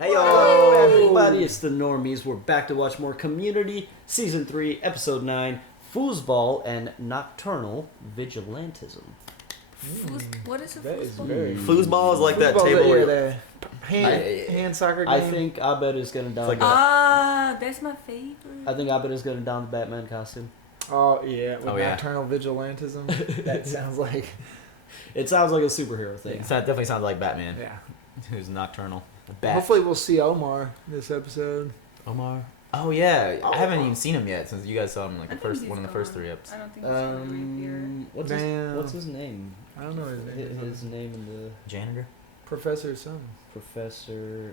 Hey Hello, everybody, it's the Normies. We're back to watch more Community, Season 3, Episode 9, Foosball and Nocturnal Vigilantism. What is a That is foosball? very... Foosball is like that Foosball's table where the hand soccer game. I think Abed is going to don. It's like That's my favorite. I think Abed is going to don the Batman costume. Oh, yeah. With Oh, yeah. Nocturnal Vigilantism. That sounds like... It sounds like a superhero thing. It definitely sounds like Batman, Yeah. who's nocturnal. Bat. Hopefully we'll see Omar this episode. Omar. Oh yeah, I haven't even seen him yet since you guys saw him like I the think first he's one of the gone. first 3 I episodes. don't think he's gonna reappear. What's his name? I don't know his name. His name in the Janitor. Professor something. Professor.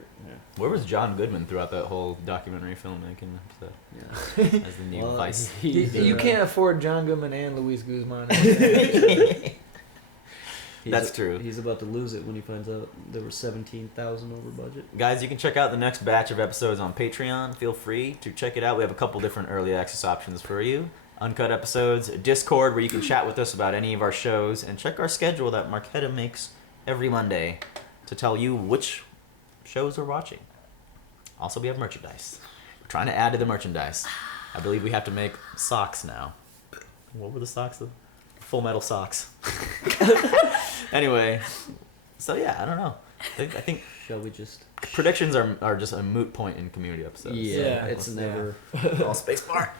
Where was John Goodman throughout that whole documentary filmmaking episode? Yeah. As the new Well, Vice. You can't afford John Goodman and Luis Guzman. That's true. He's about to lose it when he finds out there was 17,000 over budget. Guys, you can check out the next batch of episodes on Patreon. Feel free to check it out. We have a couple different early access options for you. Uncut episodes, Discord where you can chat with us about any of our shows, and check our schedule that Marquetta makes every Monday to tell you which shows we're watching. Also, we have merchandise. We're trying to add to the merchandise. I believe we have to make socks now. What were the socks? The Full Metal socks. Anyway, so yeah, I don't know. I think Shall we just... predictions are just a moot point in community episodes. Yeah, Yeah, it's never... All space bar.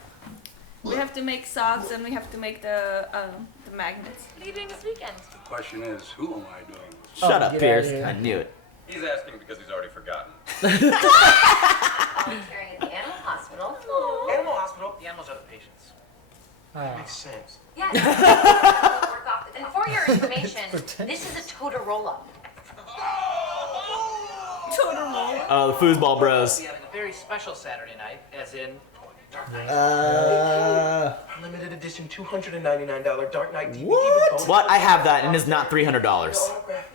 We have to make socks and we have to make the magnets. What are you doing this weekend? The question is, who am I doing this? Shut Oh, up, get Pierce. outta here. I knew it. He's asking because he's already forgotten. Volunteering at the animal hospital. Animal hospital, the animals are the patients. Makes sense. Yes. Work off the and for your information, this is a Totorola. The Foosball Bros. We're having a very special Saturday night, as in limited edition $299 Dark Knight DVD. What? What? I have that, and it's not $300.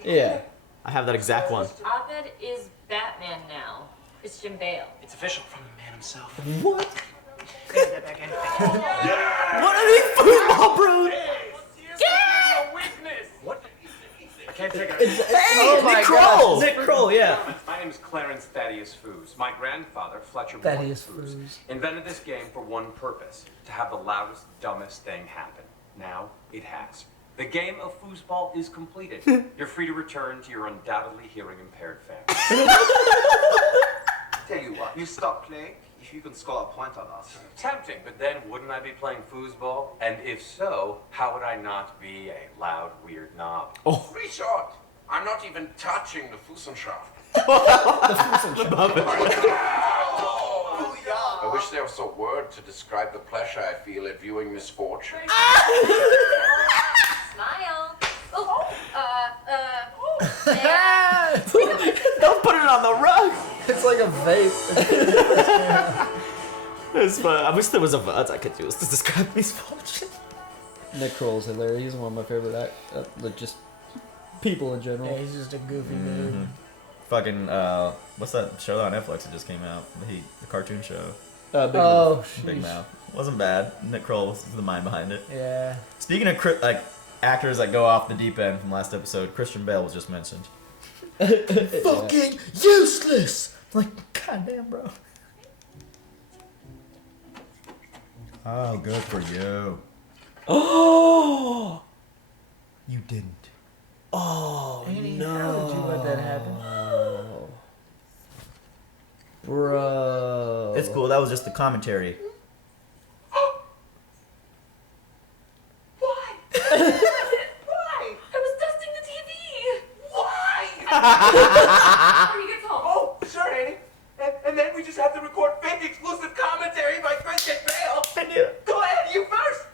Yeah. I have that exact one. Abed is Batman now. Christian Bale. It's official from the man himself. What? Get that back in. What are these Foosball Bros? What? I can't take it. Hey, Nick Kroll! Nick Kroll, yeah. My name is Clarence Thaddeus Foos. My grandfather, Fletcher Thaddeus Morton Foos. invented this game for one purpose: to have the loudest, dumbest thing happen. Now it has. The game of foosball is completed. You're free to return to your undoubtedly hearing-impaired family. Tell you what, you stop playing if you can score a point on us. Tempting, but then wouldn't I be playing foosball? And if so, how would I not be a loud, weird knob? Free shot. I'm not even touching the Fusenschaft. I wish there was a word to describe the pleasure I feel at viewing misfortune. Smile. Yeah. Don't put it on the rug! It's like a vape. It's fun. I wish there was a VUD I could use to describe misfortune. Nick Kroll's hilarious. He's one of my favorite just people in general. Yeah, he's just a goofy dude. Fucking, what's that show on Netflix that just came out? The cartoon show. Big Oh, Big sheesh. Mouth. Wasn't bad. Nick Kroll was the mind behind it. Yeah. Speaking of actors that go off the deep end from last episode, Christian Bale was just mentioned. Fucking Useless! Like, goddamn, bro. Oh, good for you. Oh! You didn't. Oh, Annie, no. how did you let that happen? Bro. It's cool. That was just the commentary. Why? Why? I was dusting the TV. Why? Before he gets home. Oh, sure, Annie. And then we just have to record fake exclusive commentary by Christian Bale. Go ahead, you first.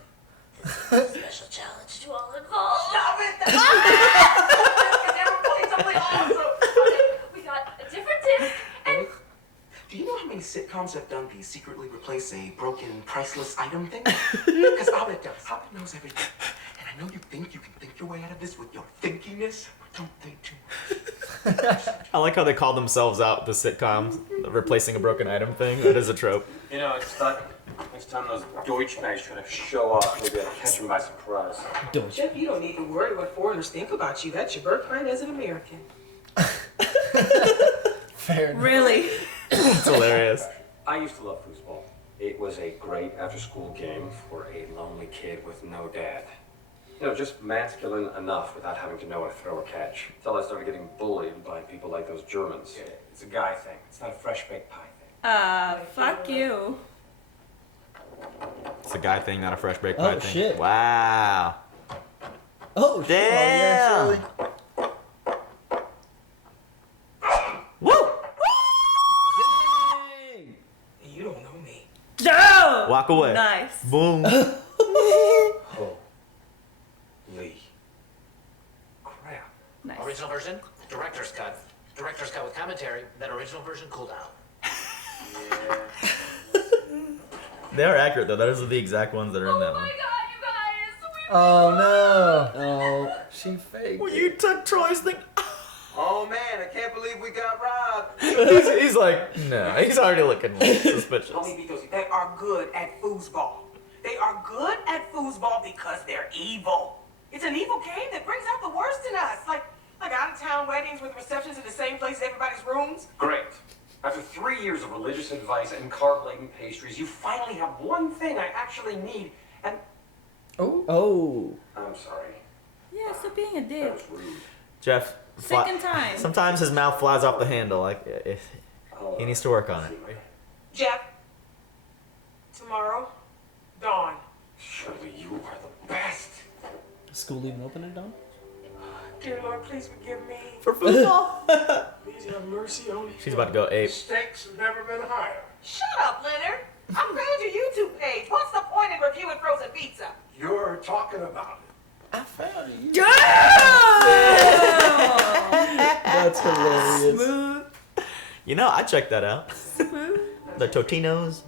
Special challenge to all involved. Stop it. We got a different disc and Do you know how many sitcoms have done the secretly replace a broken, priceless item thing? Because Abed does. Abed knows everything. And I know you think you can think your way out of this with your thinkiness, but don't think too much. I like how they call themselves out, the sitcoms, replacing a broken item thing. That is a trope. You know, it's like next time those Deutschbags try to show off, maybe I'll catch them by surprise. Jeff, you don't need to worry what foreigners think about you. That's your birthright as an American. Fair enough. Really? It's hilarious. I used to love foosball. It was a great after-school game for a lonely kid with no dad. You know, just masculine enough without having to know how to throw or catch. Until I started getting bullied by people like those Germans. It's a guy thing. It's not a fresh-baked pie thing. Fuck you. It's a guy thing, not a fresh baked pie Oh, thing. shit. Wow. Oh, shit. Damn. Woo! Dang. You don't know me. No! Walk away. Nice. Boom. Holy crap. Nice. Original version, director's cut. Director's cut with commentary, then original version cooldown. Yeah. They are accurate though. Those are the exact ones that are in that Oh my one. god, you guys! Oh no. Oh, She faked Well, it. you took Troy's thing. Oh man, I can't believe we got robbed. he's like, no. He's already looking suspicious. Homie Beatles, they are good at foosball. They are good at foosball because they're evil. It's an evil game that brings out the worst in us. Like out-of-town weddings with receptions in the same place as everybody's rooms. Great. After 3 years of religious advice and carb-laden pastries, you finally have one thing I actually need, and... Oh. I'm sorry. Yeah, stop being a That dick. was rude. Jeff. Second time. Sometimes his mouth flies off the handle. Like he needs to work on it. Jeff, tomorrow, dawn. Shirley, you are the best. School even open at dawn? Dear Lord, please forgive me. For football. Please have mercy on me. She's about to go ape. Stakes have never been higher. Shut up, Leonard. I'm going to your YouTube page. What's the point in reviewing frozen pizza? You're talking about it. I found it. That's hilarious. Smooth. You know, I checked that out. Smooth. The Totinos,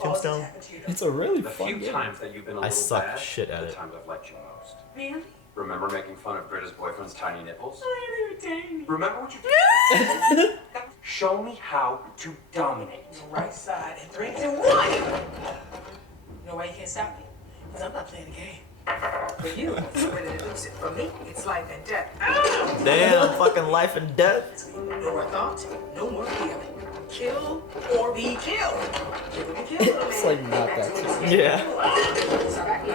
Tombstone. It's a really The fun few game. times that you've been a I little suck bad, shit at the it. times I've liked you most. Really? Remember making fun of Britta's boyfriend's tiny nipples? Oh, they were tiny. Remember what you did? Show me how to dominate. The right side in 3, 2, 1. You know why you can't stop me? Because I'm not playing the game. For you, it's win it and lose it. For me, it's life and death. Damn, fucking life and death. No more thought, no more feeling. Kill or be killed. Kill or be killed. It's like not that serious. Yeah.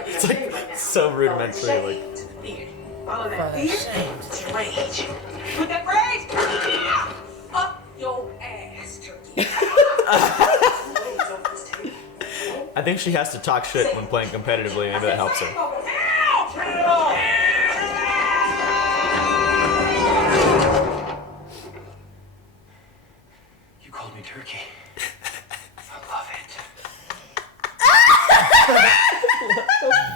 It's like so rudimentary. Like Follow that fear to rage. Put that rage up your ass, turkey. I think she has to talk shit when playing competitively. Maybe that helps her. You called me turkey. I love it.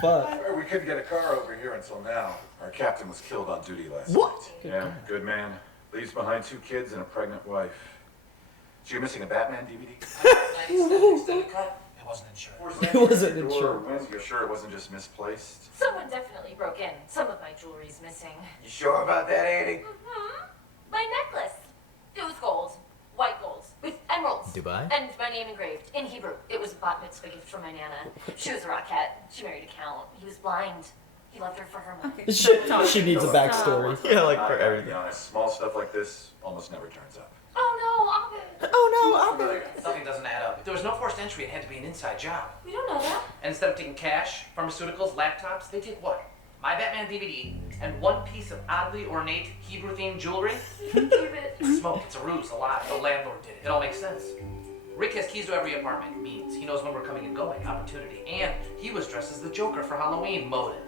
Fuck. We couldn't get a car over here until now. Our captain was killed on duty last What? night. Yeah, good man. Leaves behind 2 kids and a pregnant wife. So you're missing a Batman DVD? It wasn't insured. It wasn't insured. You're sure it wasn't just misplaced? Someone definitely broke in. Some of my jewelry's missing. You sure about that, Andy? My necklace. It was gold. White gold. With emeralds. Dubai? And my name engraved. In Hebrew. It was a bat mitzvah gift from my nana. She was a rockette. She married a count. He was blind. He loved her for her money. She needs a backstory. Yeah, like for I gotta be everything. honest, small stuff like this almost never turns up. Oh no, Abed. Oh no, Something doesn't add up. If there was no forced entry, it had to be an inside job. We don't know that. And instead of taking cash, pharmaceuticals, laptops, they take what? My Batman DVD and one piece of oddly ornate Hebrew-themed jewelry? David. Smoke. It's a ruse, a lie. The landlord did it. It all makes sense. Rick has keys to every apartment. Means he knows when we're coming and going. Opportunity. And he was dressed as the Joker for Halloween. Motive.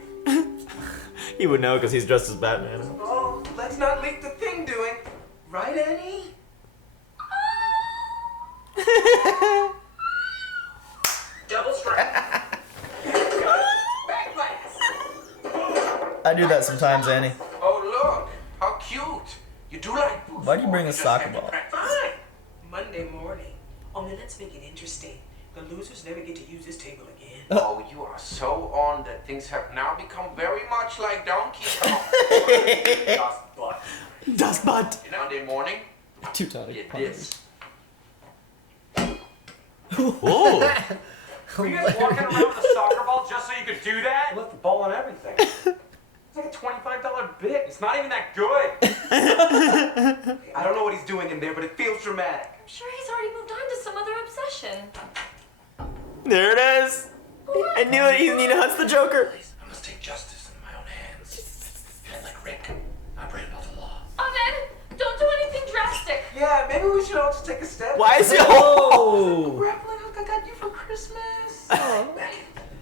He would know because he's dressed as Batman. Oh, let's not leak the thing doing. Right, Annie? Double strap. Back glass. I do that sometimes, Annie. Oh, look. How cute. You do like foosball. Why do you bring a just soccer had to ball? practice. Fine. Monday morning. Only let's make it interesting. The losers never get to use this table again. Oh, you are so on that things have now become very much like Donkey Kong. Just butt. Dust butt. Monday morning, Teutonic you punch. this. Whoa. Were you guys walking around with a soccer ball just so you could do that? I left the ball and everything. It's like a $25 bit. It's not even that good. I don't know what he's doing in there, but it feels dramatic. I'm sure he's already moved on to some other obsession. There it is. I knew it. He hunts the Joker. I must take justice in my own hands. Feeling like Rick, operate above the law. Ahmed, don't do anything drastic. Yeah, maybe we should all just take a step. Why is he? Oh! Grappling hook I got you for Christmas.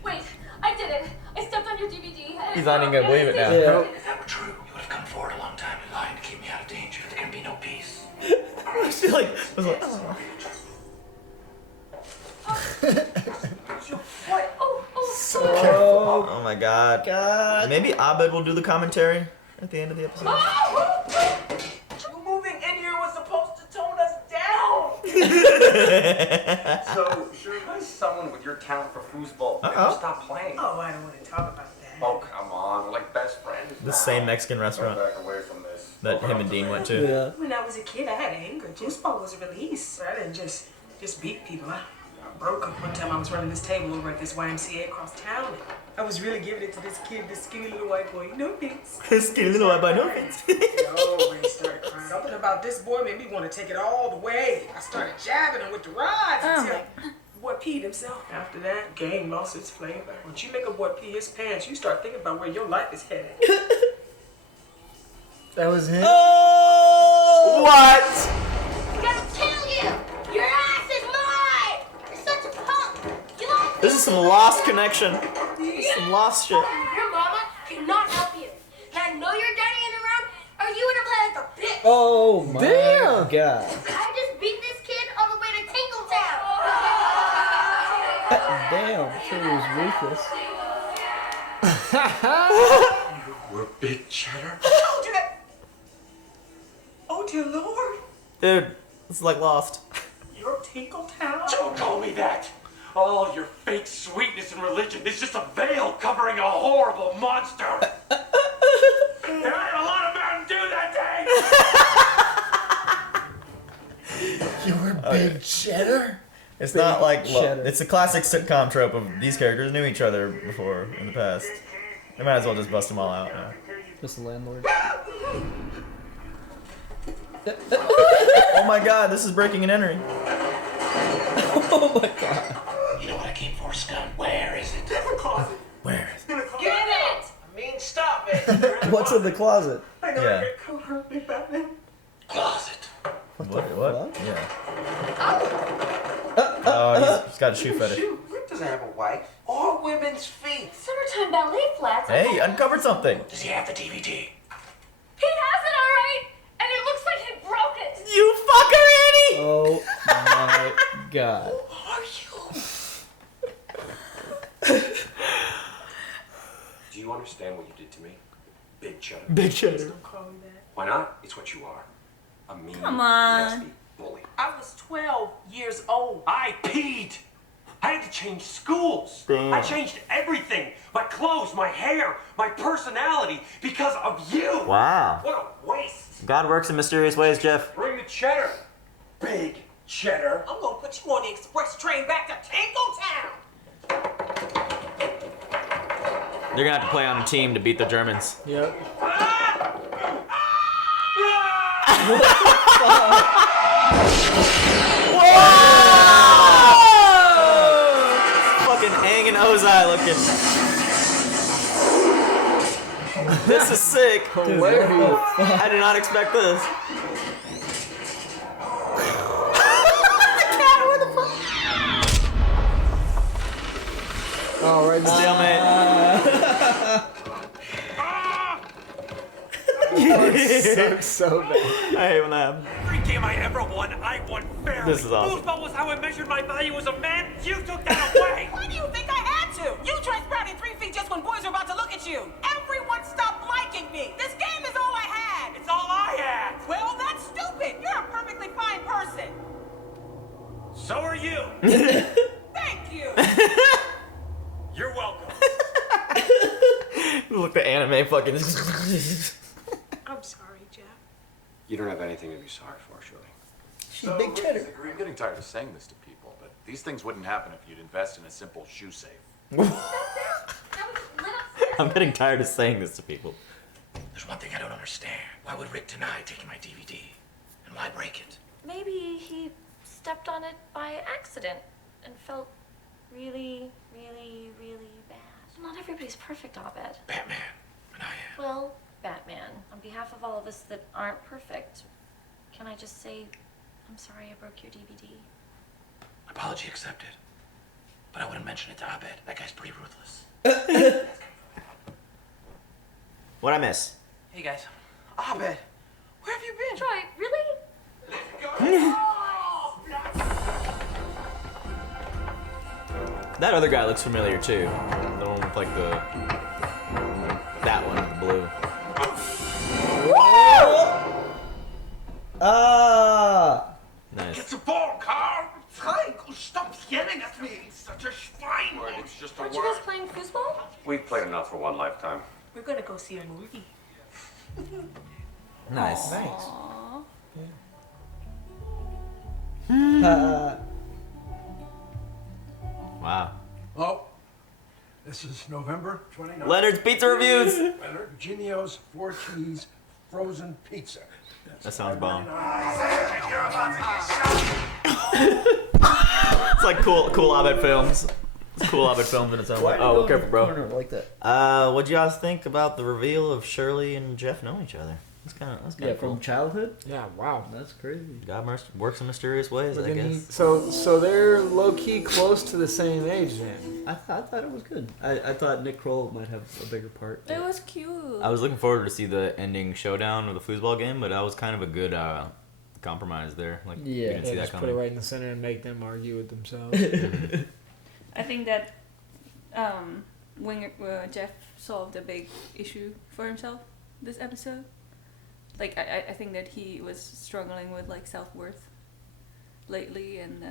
Wait, I did it. I stepped on your DVD. He's not even gonna believe it now. Yeah. If that were true, you would have come forward a long time in line to keep me out of danger. There can be no peace. She was like, oh. What? Oh, sorry. Oh my God. God. Maybe Abed will do the commentary at the end of the episode. You moving in here was supposed to tone us down. So, surely someone with your talent for foosball never stop playing. Oh, I don't want to talk about that. Oh, come on. We're like best friends. The same Mexican Go restaurant back away from this. that Open him up and to Dean me. went to. Yeah. When I was a kid, I had anger. Foosball was a release. I didn't just beat people. I broke up one time. I was running this table over at this YMCA across town. I was really giving it to this kid, this skinny little white boy. No offense. Skinny little white boy, no offense. Oh, when he started crying. Something about this boy made me want to take it all the way. I started jabbing him with the rods until the boy peed himself. After that, game lost its flavor. Once you make a boy pee his pants, you start thinking about where your life is headed. That was him? Oh! What? I gotta tell you, your ass is mine. You're such a punk. You lost. This is some lost connection. Some lost shit. Your mama cannot help you. And I know your daddy ain't around, or you would have played like a bitch. Oh my Damn. God. I just beat this kid all the way to Tingletown. Damn, sure was ruthless. We're big cheddar. Who told you that? Oh, dear Lord. Dude, it's like Lost. You're Tingletown? Don't call me that. All your fake sweetness and religion is just a veil covering a horrible monster. And I had a lot of Mountain Dew that day. You were big cheddar? It's not like cheddar. it's a classic sitcom trope of these characters knew each other before in the past. They might as well just bust them all out now. Just the landlord. Oh my God, this is breaking and entering. Oh my God. You know what I came for, scum? Where is it? In the closet. Where? In the closet. Get it. I mean, stop it. What's in the closet? I know Yeah. I get covered, Big Batman. Closet. What? Yeah. Oh, he's got a shoe fetish. Shoot, Rick doesn't have a wife. Or women's feet. Summertime ballet flats. Hey, he uncovered something. Does he have the DVD? He has it all right, and it looks like he broke it. You fucker, Annie! Oh my God. Who are you? Do you understand what you did to me? Big cheddar. Big cheddar. Don't call me that. Why not? It's what you are. A mean, Come on. nasty bully. I was 12 years old. I peed. I had to change schools. Damn. I changed everything. My clothes, my hair, my personality because of you. Wow. What a waste. God works in mysterious ways, Jeff. Bring the cheddar. Big cheddar. I'm gonna put you on the express train back to Tingletown. You're gonna have to play on a team to beat the Germans. Yep. Fucking Aang and Ozai looking. This is sick. I did not expect this. All right. Stalemate. Sucks so bad. I hate when that happens. Every game I ever won, I won fairly. This is awesome. Foosball was how I measured my value as a man. You took that away. Why do you think I had to? You tried sprouting 3 feet just when boys were about to look at you. Everyone stopped liking me. This game is all I had. It's all I had. Well, that's stupid. You're a perfectly fine person. So are you. Thank you. You're welcome. Look, the anime fucking. I'm sorry, Jeff. You don't have anything to be sorry for, Shirley. She's big cheddar. I'm getting tired of saying this to people, but these things wouldn't happen if you'd invest in a simple shoe safe. Now we just live upstairs I'm getting tired of saying this to people. There's one thing I don't understand. Why would Rick deny taking my DVD? And why break it? Maybe he stepped on it by accident and felt really, really, really bad. Not everybody's perfect, Abed. Batman, and I am. Well, Batman, on behalf of all of us that aren't perfect, can I just say, I'm sorry I broke your DVD? Apology accepted. But I wouldn't mention it to Abed. That guy's pretty ruthless. What'd I miss? Hey guys. Abed, where have you been? Troy, really? That other guy looks familiar too. The one with like the... That one, the blue. Ah! Nice. Get the ball, Carl! Frank, stop yelling at me! Such a schwein! It's just a Aren't you guys playing foosball? We've played enough for one lifetime. We're gonna go see a movie. Nice. Aww. Wow. Oh, this is November 29th. Leonard's Pizza Reviews! Leonard Genio's 4 cheese frozen pizza. That sounds bomb. $5.99. It's like cool Abed films. It's cool Abed films in its own way. Oh, careful, bro. Like that. What'd you guys think about the reveal of Shirley and Jeff knowing each other? That's kind of Yeah, cool. from childhood. Yeah, wow. That's crazy. God works in mysterious ways, But I then guess. so they're low key close to the same age then. I thought it was good. I thought Nick Kroll might have a bigger part. It was cute. I was looking forward to see the ending showdown of the foosball game, but that was kind of a good compromise there. Like, you didn't see that just put coming. it right in the center and make them argue with themselves. I think that Jeff solved a big issue for himself this episode. Like I think that he was struggling with like self-worth lately, and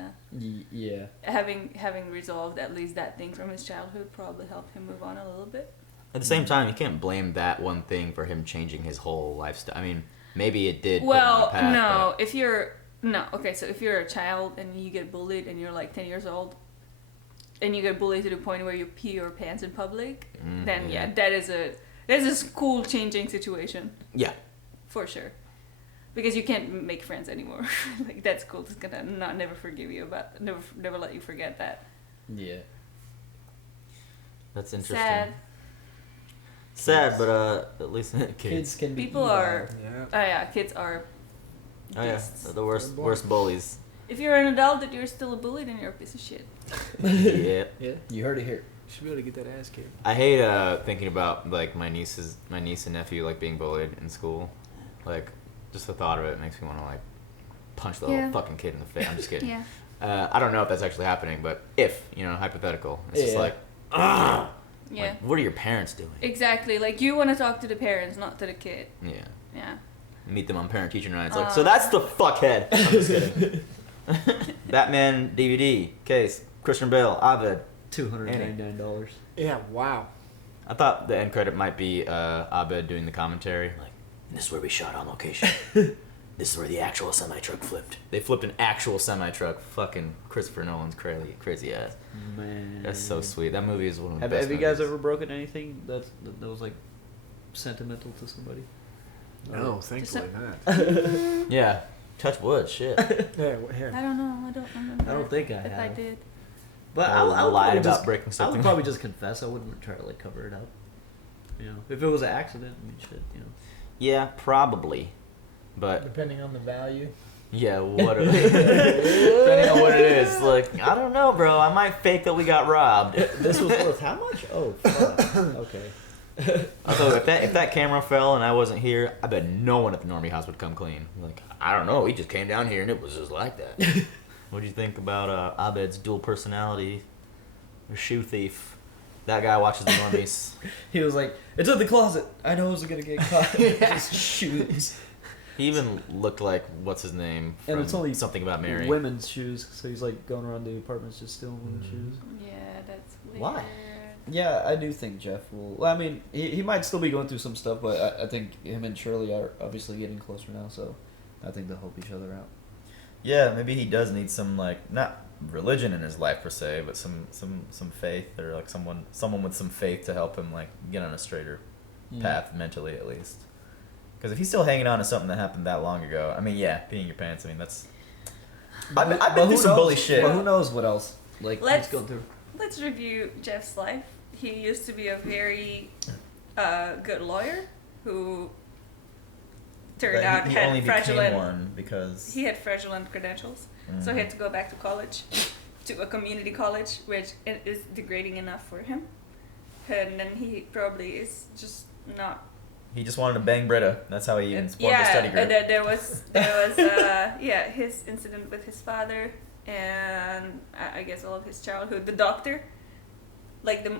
yeah, having resolved at least that thing from his childhood probably helped him move on a little bit. At the same time, you can't blame that one thing for him changing his whole lifestyle. I mean, maybe it did. Well, put him on a path, if you're a child and you get bullied and you're like 10 years old, and you get bullied to the point where you pee your pants in public, then that is a school changing situation. Yeah. For sure. Because you can't make friends anymore. Like that school is gonna never forgive you about never let you forget that. Yeah. That's interesting. Sad, but at least kids can be people evil. are kids are beasts. The worst bullies. If you're an adult that you're still a bully, then you're a piece of shit. Yeah. You heard it here. You should be able to get that ass kicked. I hate thinking about like my niece and nephew like being bullied in school. Like just the thought of it makes me want to like punch the little fucking kid in the face. I'm just kidding. Yeah. I don't know if that's actually happening, but if, hypothetical, it's just like, ugh. Yeah. Like, what are your parents doing? Exactly. Like you want to talk to the parents, not to the kid. Yeah. Yeah. Meet them on parent teacher night. It's like, so that's the fuckhead. I'm just kidding. Batman DVD case. Christian Bale. Abed. $299. Yeah, wow. I thought the end credit might be Abed doing the commentary. Like, this is where we shot on location. This is where the actual semi-truck flipped. They flipped an actual semi-truck. Fucking Christopher Nolan's crazy ass. Man. That's so sweet. That movie is one of the best Have you guys movies. ever broken anything that was like sentimental to somebody? No, thankfully not. Yeah. Touch wood, shit. Here. I don't know. I don't remember. I don't think I if have. I did. But I I would lied probably about just, breaking I something. would probably just confess. I wouldn't try to like cover it up. If it was an accident, I mean, shit. Yeah, probably. But Depending on the value. yeah, depending on what it is. Like, I don't know, bro. I might fake that we got robbed. This was worth how much? Oh, fuck. Okay. Although if that camera fell and I wasn't here, I bet no one at the Normie house would come clean. Like, I don't know. He just came down here and it was just like that. What do you think about Abed's dual personality, shoe thief? That guy watches the Normies. He was like, "It's in the closet. I know who's gonna get caught." Just shoes. He even looked like what's his name from And it's only Something About Mary. Women's shoes, so he's like going around the apartments just stealing women's shoes. Yeah, that's weird. Why? Yeah, I do think Jeff will. Well, I mean, he might still be going through some stuff, but I think him and Shirley are obviously getting closer now, so I think they'll help each other out. Yeah, maybe he does need some like not religion in his life per se, but some faith, or like someone with some faith to help him like get on a straighter path mentally at least. Because if he's still hanging on to something that happened that long ago, I mean, yeah, peeing your pants. I mean, that's. I've been through some bully shit. But who knows what else? Like, let's go through. Let's review Jeff's life. He used to be a very good lawyer who turned out he had only became fraudulent. one because he had fraudulent credentials, so he had to go back to college, to a community college, which is degrading enough for him. And then he probably is just not. He just wanted to bang Britta. That's how he even formed the study group. There was his incident with his father, and I guess all of his childhood. The doctor, like the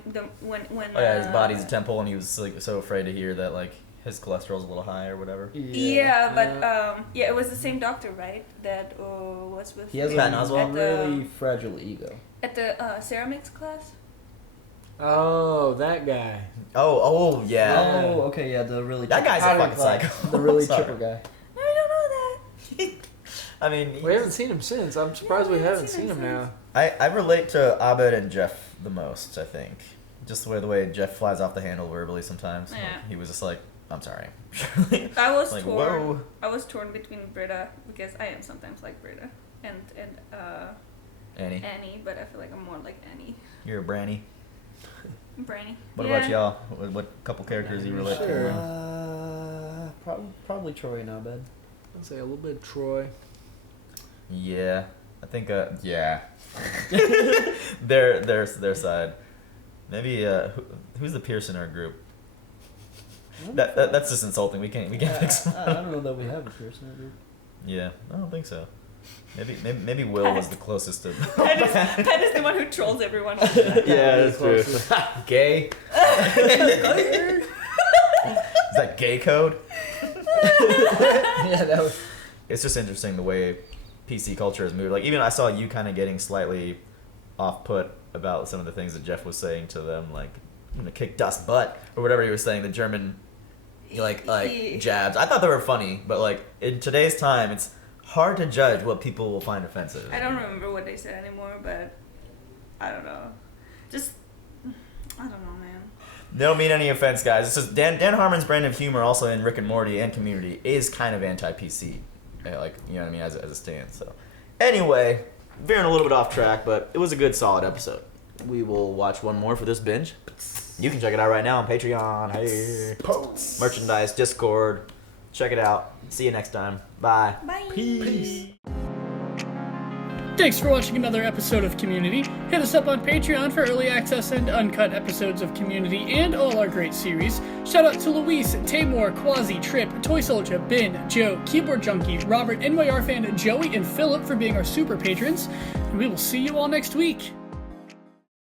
when oh yeah, his body's a temple, and he was like so afraid to hear that like his cholesterol's a little high or whatever. It was the same doctor, right? That was with. He has a really fragile ego. At the ceramics class. Oh, that guy. Oh, yeah. Oh, okay, yeah, the really. That guy's a fucking psycho. The really chipper guy. I don't know that. I mean, we haven't seen him since. I'm surprised we haven't seen him now. I relate to Abed and Jeff the most, I think. Just the way Jeff flies off the handle verbally sometimes. Yeah. Like, he was just like, I'm sorry. I was like, torn. Whoa. I was torn between Britta, because I am sometimes like Britta, and Annie, but I feel like I'm more like Annie. You're a Branny. Branny. What about y'all? What couple characters you relate to? Probably Troy and Abed. I'd say a little bit Troy. Yeah, I think yeah. their side. Maybe who's the Pierce in our group? That's just insulting. We can't fix him. I don't know that we have a Pierce in our group. Yeah, I don't think so. Maybe Will was the closest to. Pat is the one who trolls everyone. Yeah, that's true. Gay. Is that gay code? Yeah, that was. It's just interesting the way PC culture has moved. Like even I saw you kind of getting slightly off put about some of the things that Jeff was saying to them, like kick dust butt or whatever he was saying. The German, like jabs. I thought they were funny, but like in today's time, it's hard to judge what people will find offensive. I don't remember what they said anymore, but I don't know. Just I don't know, man. They don't mean any offense, guys. It's just Dan Harmon's brand of humor, also in Rick and Morty and Community, is kind of anti-PC. Like, you know what I mean, as it stands. So, anyway, veering a little bit off track, but it was a good, solid episode. We will watch one more for this binge. You can check it out right now on Patreon. Hey, merchandise, Discord. Check it out. See you next time. Bye. Bye. Peace. Thanks for watching another episode of Community. Hit us up on Patreon for early access and uncut episodes of Community and all our great series. Shout out to Luis, Tamor, Quasi, Trip, Toy Soldier, Ben, Joe, Keyboard Junkie, Robert, NYR fan, Joey, and Philip for being our super patrons. And we will see you all next week.